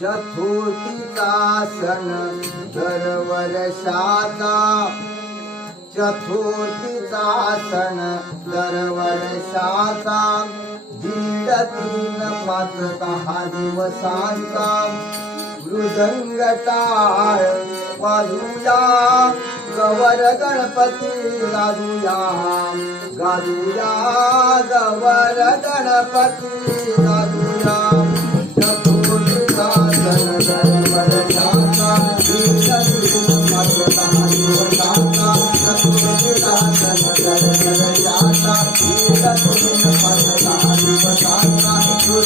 चतुर्थीचा सण दरवर्षाचा चतुर्थीचा सण दरवर्षाचा दीड तीन टाळ वाजूया। गवर गणपती गाजूया। गाजूया गवर गणपती गाजूया।